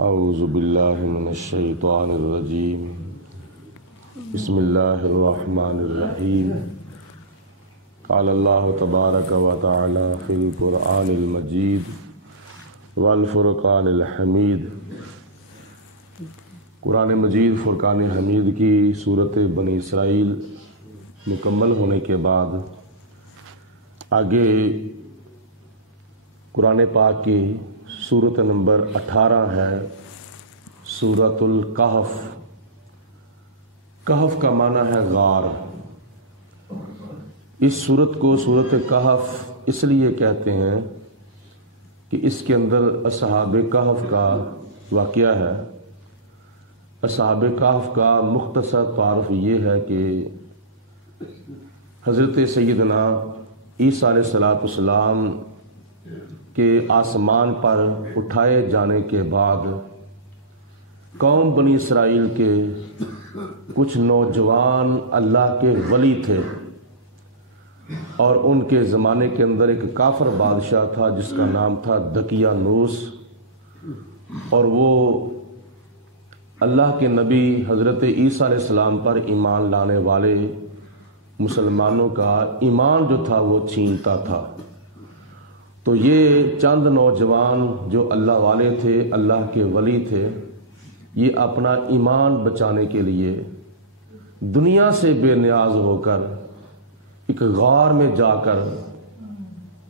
اعوذ باللہ من الشیطان الرجیم بسم اللہ الرحمن الرحیم قال اللہ تبارک و تعالی فی القرآن المجید والفرقان الحمید۔ قرآن مجید فرقان حمید کی صورت بنی اسرائیل مکمل ہونے کے بعد آگے قرآن پاک کی سورت نمبر 18 ہے سورۃ الکہف۔ کہف کا معنی ہے غار۔ اس سورت کو سورۃ کہف اس لیے کہتے ہیں کہ اس کے اندر اصحاب کہف کا واقعہ ہے۔ اصحاب کہف کا مختصر تعارف یہ ہے کہ حضرت سیدنا عیسیٰ علیہ السلام کے آسمان پر اٹھائے جانے کے بعد قوم بنی اسرائیل کے کچھ نوجوان اللہ کے ولی تھے، اور ان کے زمانے کے اندر ایک کافر بادشاہ تھا جس کا نام تھا دقیانوس، اور وہ اللہ کے نبی حضرت عیسیٰ علیہ السلام پر ایمان لانے والے مسلمانوں کا ایمان جو تھا وہ چھینتا تھا۔ تو یہ چند نوجوان جو اللہ والے تھے، اللہ کے ولی تھے، یہ اپنا ایمان بچانے کے لیے دنیا سے بے نیاز ہو کر ایک غار میں جا کر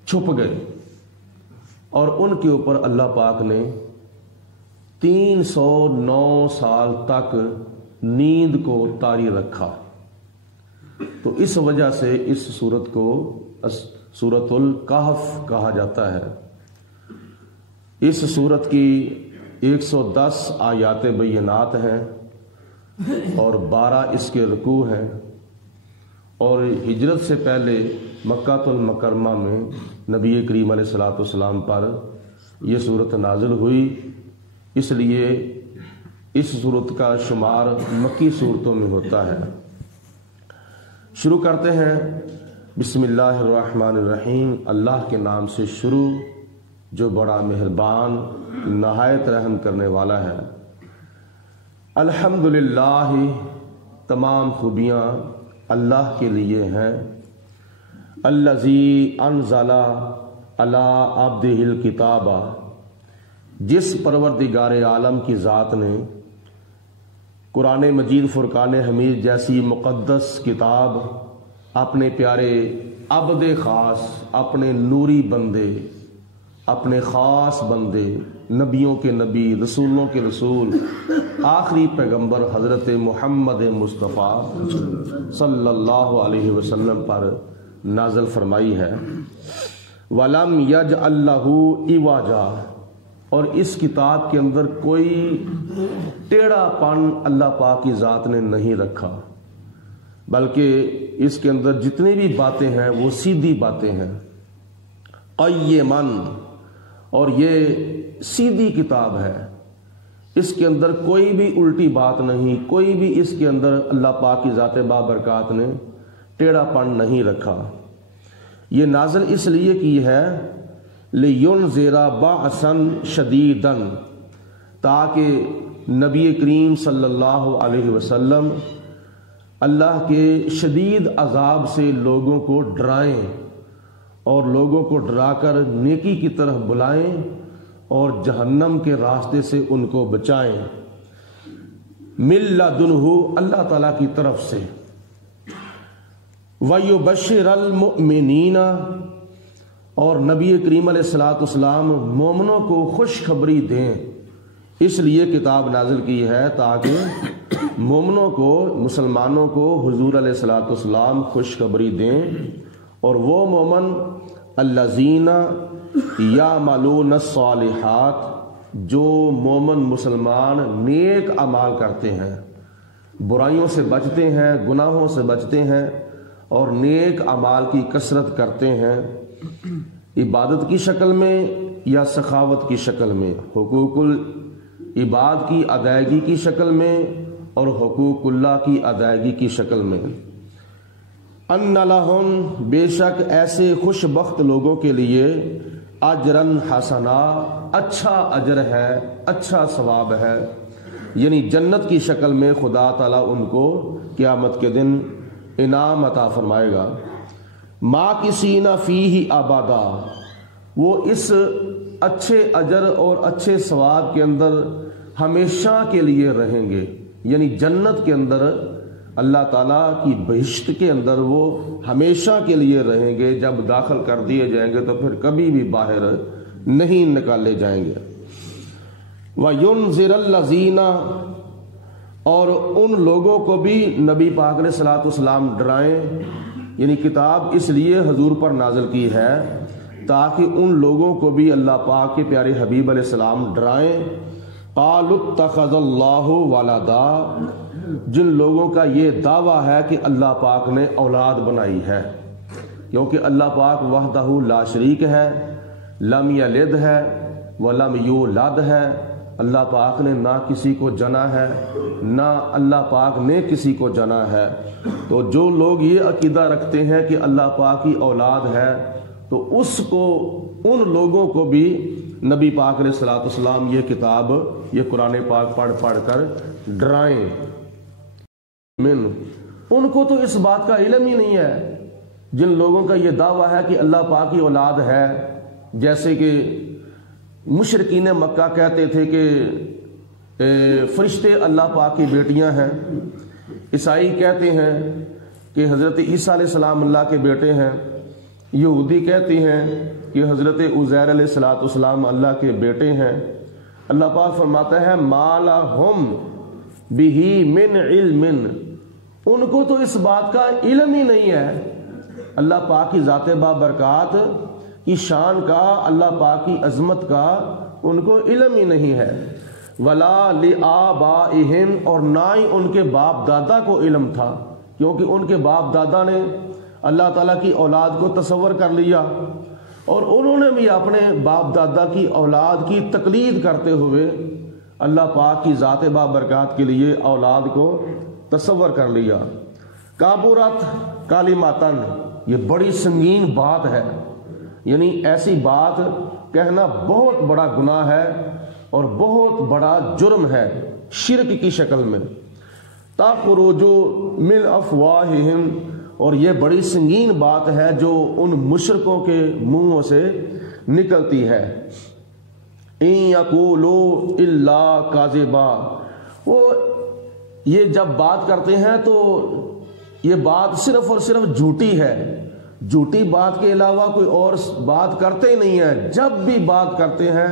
چھپ گئے، اور ان کے اوپر اللہ پاک نے 309 سال تک نیند کو طاری رکھا۔ تو اس وجہ سے اس سورت کو سورۃ الکہف کہا جاتا ہے۔ اس سورت کی 110 آیات بینات ہیں اور 12 اس کے رکوع ہیں، اور ہجرت سے پہلے مکہ المکرمہ میں نبی کریم علیہ السلام پر یہ سورت نازل ہوئی، اس لیے اس سورت کا شمار مکی سورتوں میں ہوتا ہے۔ شروع کرتے ہیں بسم اللہ الرحمن الرحیم، اللہ کے نام سے شروع جو بڑا مہربان نہایت رحم کرنے والا ہے۔ الحمدللہ، تمام خوبیاں اللہ کے لیے ہیں۔ الذی انزل علی عبدہ الکتاب، جس پروردگار عالم کی ذات نے قرآن مجید فرقان حمید جیسی مقدس کتاب اپنے پیارے عبد خاص، اپنے نوری بندے، اپنے خاص بندے، نبیوں کے نبی، رسولوں کے رسول، آخری پیغمبر حضرت محمد مصطفیٰ صلی اللہ علیہ وسلم پر نازل فرمائی ہے۔ وَلَمْ يَجْعَلْ لَهُ عِوَجًا، اور اس کتاب کے اندر کوئی ٹیڑھا پن اللہ پاک کی ذات نے نہیں رکھا، بلکہ اس کے اندر جتنی بھی باتیں ہیں وہ سیدھی باتیں ہیں۔ قیماً، اور یہ سیدھی کتاب ہے، اس کے اندر کوئی بھی الٹی بات نہیں، کوئی بھی اس کے اندر اللہ پاک کی ذات بابرکات نے ٹیڑھا پن نہیں رکھا۔ یہ نازل اس لیے کی ہے لِيُنذِرَ بَأْسًا شَدِيدًا، تاکہ نبی کریم صلی اللہ علیہ وسلم اللہ کے شدید عذاب سے لوگوں کو ڈرائیں، اور لوگوں کو ڈرا کر نیکی کی طرف بلائیں اور جہنم کے راستے سے ان کو بچائیں۔ مِن لَدُنْهُ، اللہ تعالیٰ کی طرف سے۔ وَيُبَشِّرَ الْمُؤْمِنِينَ، اور نبی کریم علیہ السلام مومنوں کو خوشخبری دیں، اس لیے کتاب نازل کی ہے تاکہ مومنوں کو، مسلمانوں کو حضور علیہ السلام خوشخبری دیں، اور وہ مومن الذین یعملون الصالحات، جو مومن مسلمان نیک اعمال کرتے ہیں، برائیوں سے بچتے ہیں، گناہوں سے بچتے ہیں، اور نیک اعمال کی کثرت کرتے ہیں، عبادت کی شکل میں یا سخاوت کی شکل میں، حقوق العباد کی ادائیگی کی شکل میں اور حقوق اللہ کی ادائیگی کی شکل میں۔ ان لہم، بے شک ایسے خوش بخت لوگوں کے لیے، اجرن حسنا، اچھا اجر ہے، اچھا ثواب ہے، یعنی جنت کی شکل میں خدا تعالیٰ ان کو قیامت کے دن انعام عطا فرمائے گا۔ ماکثین فیہ ابدا، وہ اس اچھے اجر اور اچھے ثواب کے اندر ہمیشہ کے لیے رہیں گے، یعنی جنت کے اندر اللہ تعالیٰ کی بہشت کے اندر وہ ہمیشہ کے لیے رہیں گے۔ جب داخل کر دیے جائیں گے تو پھر کبھی بھی باہر نہیں نکالے جائیں گے۔ وَيُنذِرَ الَّذِينَ، اور ان لوگوں کو بھی نبی پاک علیہ الصلوۃ والسلام ڈرائیں، یعنی کتاب اس لیے حضور پر نازل کی ہے تاکہ ان لوگوں کو بھی اللہ پاک کے پیارے حبیب علیہ السلام ڈرائیں۔ قالوا اتخذ اللہ ولدا، جن لوگوں کا یہ دعویٰ ہے کہ اللہ پاک نے اولاد بنائی ہے، کیونکہ اللہ پاک وحدہ لا شریک ہے، لم یلد ہے ولم یولد ہے، اللہ پاک نے نہ کسی کو جنا ہے نہ اللہ پاک نے کسی کو جنا ہے۔ تو جو لوگ یہ عقیدہ رکھتے ہیں کہ اللہ پاک کی اولاد ہے تو اس کو، ان لوگوں کو بھی نبی پاک علیہ الصلوۃ والسلام یہ کتاب، یہ قرآن پاک پڑھ کر ڈرائیں۔ ان کو تو اس بات کا علم ہی نہیں ہے، جن لوگوں کا یہ دعویٰ ہے کہ اللہ پاک کی اولاد ہے، جیسے کہ مشرکین مکہ کہتے تھے کہ فرشتے اللہ پاک کی بیٹیاں ہیں، عیسائی کہتے ہیں کہ حضرت عیسیٰ علیہ السلام اللہ کے بیٹے ہیں، یہودی کہتے ہیں کہ حضرت عزیر علیہ السلام اللہ کے بیٹے ہیں۔ اللہ پاک فرماتا ہے ما لہم بہ من علم، ان کو تو اس بات کا علم ہی نہیں ہے، اللہ پاک کی ذات بابرکات کی شان کا، اللہ پاک کی عظمت کا ان کو علم ہی نہیں ہے۔ ولا لآبائہم، اور نہ ہی ان کے باپ دادا کو علم تھا، کیونکہ ان کے باپ دادا نے اللہ تعالیٰ کی اولاد کو تصور کر لیا اور انہوں نے بھی اپنے باپ دادا کی اولاد کی تقلید کرتے ہوئے اللہ پاک کی ذات بابرکات کے لیے اولاد کو تصور کر لیا۔ کابرت کلمۃ، یہ بڑی سنگین بات ہے، یعنی ایسی بات کہنا بہت بڑا گناہ ہے اور بہت بڑا جرم ہے شرک کی شکل میں۔ تخرج من افواہہم، اور یہ بڑی سنگین بات ہے جو ان مشرکوں کے منہوں سے نکلتی ہے۔ ان یقولوا الا کاذبا، وہ یہ جب بات کرتے ہیں تو یہ بات صرف اور صرف جھوٹی ہے، جھوٹی بات کے علاوہ کوئی اور بات کرتے ہی نہیں ہے، جب بھی بات کرتے ہیں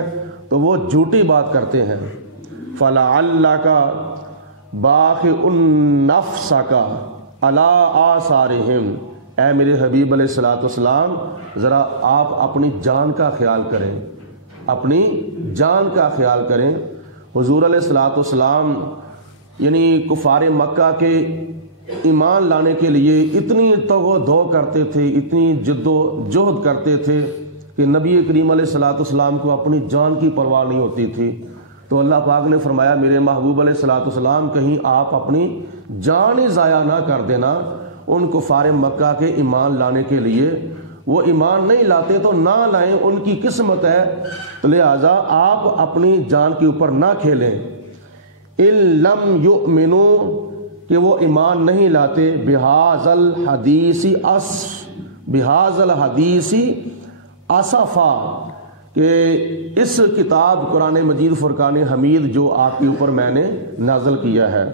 تو وہ جھوٹی بات کرتے ہیں۔ فلعلک باخع نفسک علی آثارہم، اے میرے حبیب علیہ الصلوۃ والسلام ذرا آپ اپنی جان کا خیال کریں، اپنی جان کا خیال کریں۔ حضور علیہ الصلوۃ والسلام یعنی کفار مکہ کے ایمان لانے کے لیے اتنی تگ و دو کرتے تھے، اتنی جد و جہد کرتے تھے کہ نبی کریم علیہ الصلوۃ والسلام کو اپنی جان کی پرواہ نہیں ہوتی تھی۔ تو اللہ پاک نے فرمایا میرے محبوب علیہ الصلوۃ والسلام کہیں آپ اپنی جان ہی ضائع نہ کر دینا، ان کفار مکہ کے ایمان لانے کے لیے، وہ ایمان نہیں لاتے تو نہ لائیں، ان کی قسمت ہے، تو لہٰذا آپ اپنی جان کے اوپر نہ کھیلیں۔ ان لم یؤمنوا، کہ وہ ایمان نہیں لاتے، بہذا الحدیث اسفا، کہ اس کتاب قرآن مجید فرقان حمید جو آپ کے اوپر میں نے نازل کیا ہے،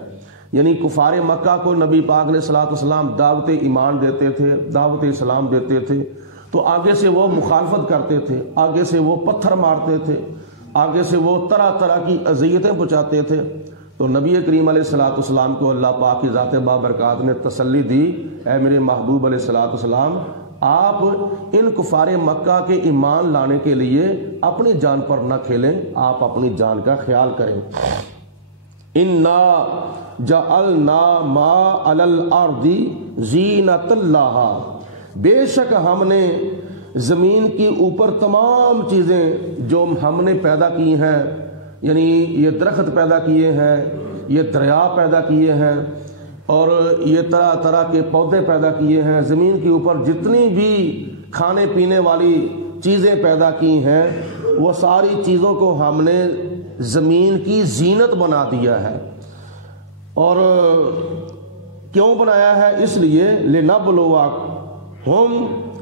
یعنی کفار مکہ کو نبی پاک علیہ الصلوۃ والسلام دعوت ایمان دیتے تھے، دعوت اسلام دیتے تھے، تو آگے سے وہ مخالفت کرتے تھے، آگے سے وہ پتھر مارتے تھے، آگے سے وہ طرح طرح کی اذیتیں پہنچاتے تھے۔ تو نبی کریم علیہ الصلوۃ والسلام کو اللہ پاک کی ذات بابرکات نے تسلی دی، اے میرے محبوب علیہ الصلوۃ والسلام آپ ان کفار مکہ کے ایمان لانے کے لیے اپنی جان پر نہ کھیلیں، آپ اپنی جان کا خیال کریں۔ انا جعلنا ما علی الارض زینۃ لہا، بے شک ہم نے زمین کے اوپر تمام چیزیں جو ہم نے پیدا کی ہیں، یعنی یہ درخت پیدا کیے ہیں، یہ دریا پیدا کیے ہیں، اور یہ طرح طرح کے پودے پیدا کیے ہیں، زمین کے اوپر جتنی بھی کھانے پینے والی چیزیں پیدا کی ہیں وہ ساری چیزوں کو ہم نے زمین کی زینت بنا دیا ہے. اور کیوں بنایا ہے؟ اس لیے لنبلوہم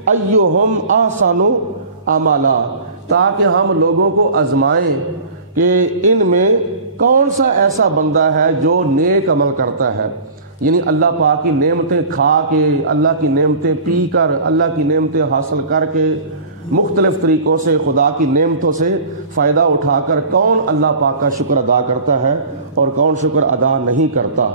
ایہم احسن عملا، تاکہ ہم لوگوں کو آزمائیں کہ ان میں کون سا ایسا بندہ ہے جو نیک عمل کرتا ہے. یعنی اللہ پاک کی نعمتیں کھا کے، اللہ کی نعمتیں پی کر، اللہ کی نعمتیں حاصل کر کے، مختلف طریقوں سے خدا کی نعمتوں سے فائدہ اٹھا کر کون اللہ پاک کا شکر ادا کرتا ہے اور کون شکر ادا نہیں کرتا.